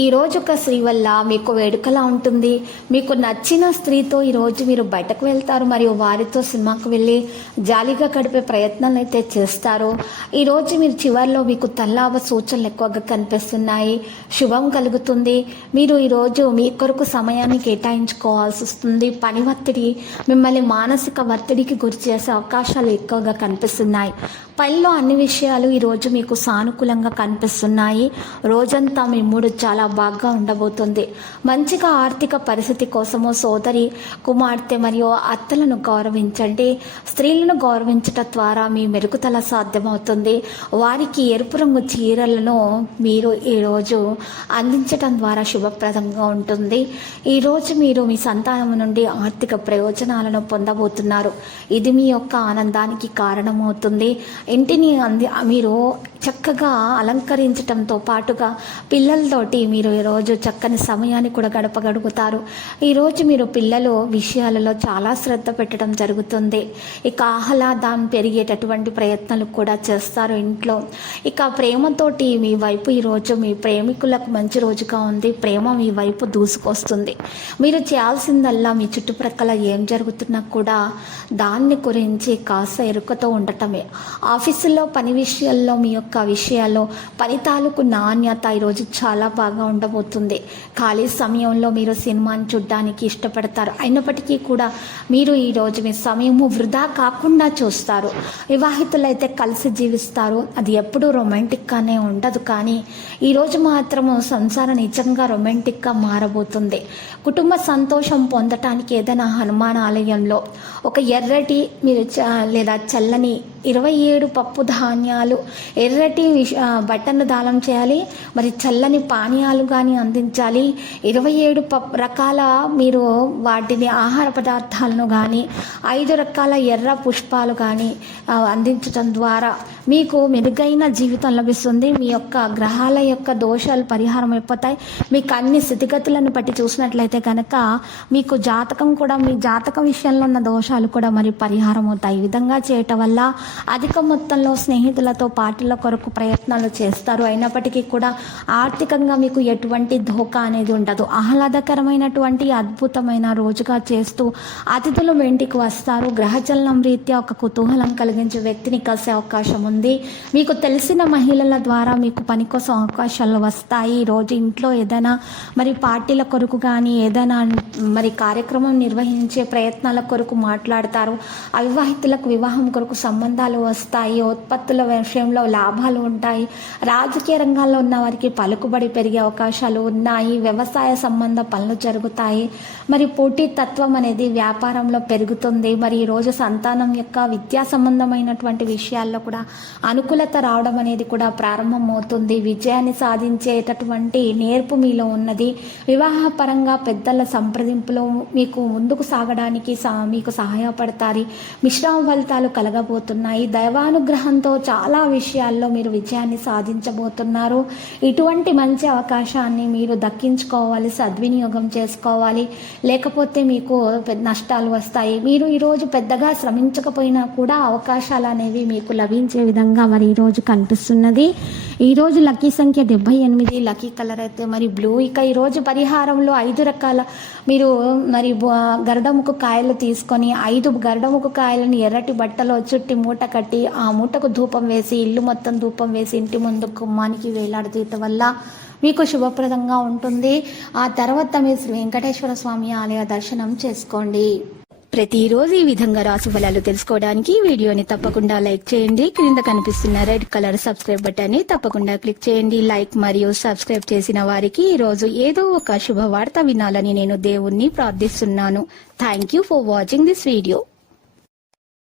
ఈ రోజు ఒక స్త్రీ వల్ల మీకు వేడుకలా ఉంటుంది. మీకు నచ్చిన స్త్రీతో ఈరోజు మీరు బయటకు వెళ్తారు. మరియు వారితో సినిమాకు వెళ్ళి జాలీగా గడిపే ప్రయత్నాలు అయితే చేస్తారు. ఈరోజు మీరు చివరిలో మీకు తల్లావ సూచనలు ఎక్కువగా కనిపిస్తున్నాయి. శుభం కలుగుతుంది. మీరు ఈరోజు మీ కొరకు సమయాన్ని కేటాయించుకోవాల్సి వస్తుంది. పని ఒత్తిడి మిమ్మల్ని మానసిక ఒత్తిడికి గురి చేసే అవకాశాలు ఎక్కువగా కనిపిస్తున్నాయి. పనిలో అన్ని విషయాలు ఈరోజు మీకు సానుకూలంగా కనిపిస్తున్నాయి. రోజంతా మీ మూడు చాలా బాగా ఉండబోతుంది. మంచిగా ఆర్థిక పరిస్థితి కోసము సోదరి కుమార్తె మరియు అత్తలను గౌరవించండి. స్త్రీలను గౌరవించటం ద్వారా మీ మెరుగుదల సాధ్యమవుతుంది. వారికి ఎరుపు రంగు చీరలను మీరు ఈరోజు అందించటం ద్వారా శుభప్రదంగా ఉంటుంది. ఈరోజు మీరు మీ సంతానం నుండి ఆర్థిక ప్రయోజనాలను పొందబోతున్నారు. ఇది మీ యొక్క ఆనందానికి కారణమవుతుంది. ఇంటిని అంది మీరు చక్కగా అలంకరించటంతో పాటుగా పిల్లలతోటి మీరు ఈరోజు చక్కని సమయాన్ని కూడా గడపగలుగుతారు ఈరోజు మీరు పిల్లలు విషయాలలో చాలా శ్రద్ధ పెట్టడం జరుగుతుంది. ఇక ఆహ్లాదం పెరిగేటటువంటి ప్రయత్నాలు కూడా చేస్తారు ఇంట్లో. ఇక ప్రేమతోటి మీ వైపు ఈరోజు మీ ప్రేమికులకు మంచి రోజుగా ఉంది. ప్రేమ మీ వైపు దూసుకొస్తుంది. మీరు చేయాల్సిందల్లా మీ చుట్టుప్రక్కల ఏం జరుగుతున్నా కూడా దాన్ని గురించి కాస్త ఎరుకతో ఉండటమే. ఆఫీసులో పని విషయాల్లో మీ యొక్క విషయాల్లో పని తాలూకు నాణ్యత ఈరోజు చాలా బాగా ఉండబోతుంది. ఖాళీ సమయంలో మీరు సినిమాని చూడడానికి ఇష్టపడతారు. అయినప్పటికీ కూడా మీరు ఈరోజు మీ సమయము వృధా కాకుండా చూస్తారు. వివాహితులైతే కలిసి జీవిస్తారు. అది ఎప్పుడూ రొమాంటిక్గానే ఉండదు. కానీ ఈరోజు మాత్రము సంసారం నిజంగా రొమాంటిక్గా మారబోతుంది. కుటుంబ సంతోషం పొందటానికి ఏదైనా హనుమాన్ ఆలయంలో ఒక ఎర్రటి మీరు చ- లేదా చల్లని ఇరవై ఏడు పప్పు ధాన్యాలు ఎర్రటి విష బట్టను దానం చేయాలి మరి చల్లని పానీయాలు కానీ అందించాలి. ఇరవై ఏడు పప్ రకాల మీరు వాటిని ఆహార పదార్థాలను కానీ ఐదు రకాల ఎర్ర పుష్పాలు కానీ అందించటం అందించడం ద్వారా మీకు మెరుగైన జీవితం లభిస్తుంది. మీ యొక్క గ్రహాల యొక్క దోషాలు పరిహారం అయిపోతాయి. మీకు అన్ని స్థితిగతులను బట్టి చూసినట్లయితే కనుక మీకు జాతకం కూడా మీ జాతక విషయంలో ఉన్న దోషాలు కూడా మరి పరిహారం అవుతాయి. ఈ విధంగా చేయటం వల్ల అధిక మొత్తంలో స్నేహితులతో పార్టీల కొరకు ప్రయత్నాలు చేస్తారు. అయినప్పటికీ కూడా ఆర్థికంగా మీకు ఎటువంటి ధోకా అనేది ఉండదు. ఆహ్లాదకరమైనటువంటి అద్భుతమైన రోజుగా చేస్తూ అతిథులు వెంటికి వస్తారు. గ్రహచలనం రీత్యా ఒక కుతూహలం కలిగించే వ్యక్తిని కలిసే అవకాశం ఉంది. మీకు తెలిసిన మహిళల ద్వారా మీకు పని కోసం అవకాశాలు వస్తాయి. రోజు ఇంట్లో ఏదైనా మరి పార్టీల కొరకు కానీ ఏదైనా మరి కార్యక్రమం నిర్వహించే ప్రయత్నాల కొరకు మాట్లాడతారు. అవివాహితులకు వివాహం కొరకు సంబంధాలు వస్తాయి ఉత్పత్తుల విషయంలో లాభాలు ఉంటాయి. రాజకీయ రంగాల్లో ఉన్న వారికి పలుకుబడి పెరిగే అవకాశాలు ఉన్నాయి. వ్యవసాయ సంబంధ పనులు జరుగుతాయి. మరి పోటీ తత్వం అనేది వ్యాపారంలో పెరుగుతుంది. మరి ఈరోజు సంతానం యొక్క విద్యా సంబంధమైనటువంటి విషయాల్లో కూడా అనుకూలత రావడం అనేది కూడా ప్రారంభమవుతుంది. విజయాన్ని సాధించేటటువంటి నేర్పు మీలో ఉన్నది. వివాహపరంగా పెద్దల సంప్రదింపులో మీకు ముందుకు సాగడానికి సా- మీకు సహాయపడతారు. మిశ్రమ ఫలితాలు కలగబోతున్నాయి. దైవానుగ్రహంతో చాలా విషయాల్లో మీరు విజయాన్ని సాధించబోతున్నారు. ఇటువంటి మంచి అవకాశాన్ని మీరు దక్కించుకోవాలి సద్వినియోగం చేసుకోవాలి. లేకపోతే మీకు పెద్ద నష్టాలు వస్తాయి. మీరు ఈరోజు పెద్దగా శ్రమించకపోయినా కూడా అవకాశాలు అనేవి మీకు లభించే విధంగా మరి ఈరోజు కనిపిస్తున్నది. ఈరోజు లక్కీ సంఖ్య డెబ్బై ఎనిమిది లక్కీ కలర్ అయితే మరి బ్లూ. ఇక ఈరోజు పరిహారంలో ఐదు రకాల మీరు మరి బ- గరుడముకు కాయలు తీసుకొని ఐదు గరుడముకు కాయలను ఎర్రటి బట్టలో చుట్టి మూట మూట కట్టి ఆ మూటకు ధూపం వేసి ఇల్లు మొత్తం ధూపం వేసి ఇంటి ముందు గుమ్మానికి వేలాడదీయటం వల్ల మీకు శుభప్రదంగా ఉంటుంది. ఆ తర్వాత మీరు శ్రీ వెంకటేశ్వర స్వామి ఆలయ దర్శనం చేసుకోండి. ప్రతిరోజు ఈ విధంగా రాశి ఫలాలు తెలుసుకోవడానికి వీడియోని తప్పకుండా లైక్ చేయండి. క్రింద కనిపిస్తున్న రెడ్ కలర్ సబ్స్క్రైబ్ బటన్ని తప్పకుండా క్లిక్ చేయండి. లైక్ మరియు సబ్స్క్రైబ్ చేసిన వారికి ఈ రోజు ఏదో ఒక శుభవార్త వినాలని నేను దేవుణ్ణి ప్రార్థిస్తున్నాను. Thank you for watching this video